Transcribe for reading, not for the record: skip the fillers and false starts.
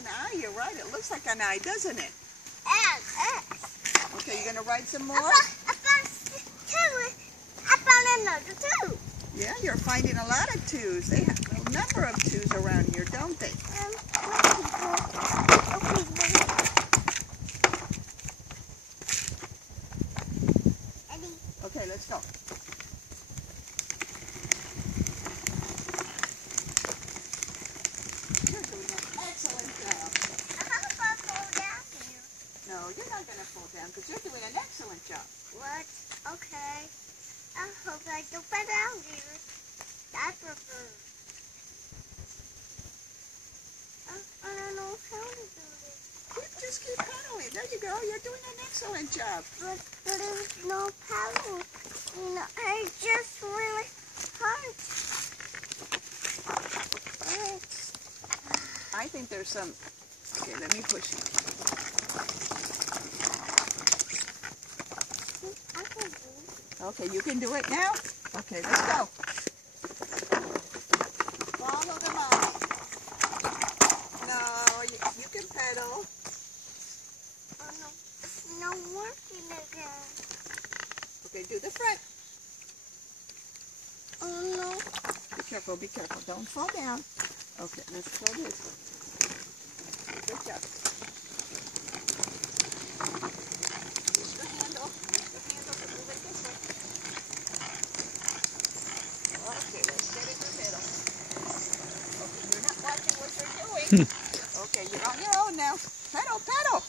an eye. You're right. It looks like an eye, doesn't it? Okay, you're going to ride some more? I found another two. Yeah, you're finding a lot of twos. They have a number of twos around here, don't they? Okay, let's go. You're doing an excellent job. How about fall down here? No, you're not going to fall down because you're doing an excellent job. What? Okay. I hope I don't fall down here. That's for sure. I don't know how to do this. Just keep pedaling. There you go. You're doing an excellent job. But there's no paddle. You know, it's just really hard. I think there's some... Okay, let me push you. I can do it. Okay, you can do it now? Okay, let's go. Follow the mommy. No, you can pedal. Oh no, it's not working again. Okay, do the front. Oh no. Be careful, be careful. Don't fall down. Okay, let's go this way. Good job. Use your handle. Use the handle to move it this way. Okay, let's get in the middle. Okay, you're not watching what you're doing. Okay, you're on your own now. Pedal, pedal.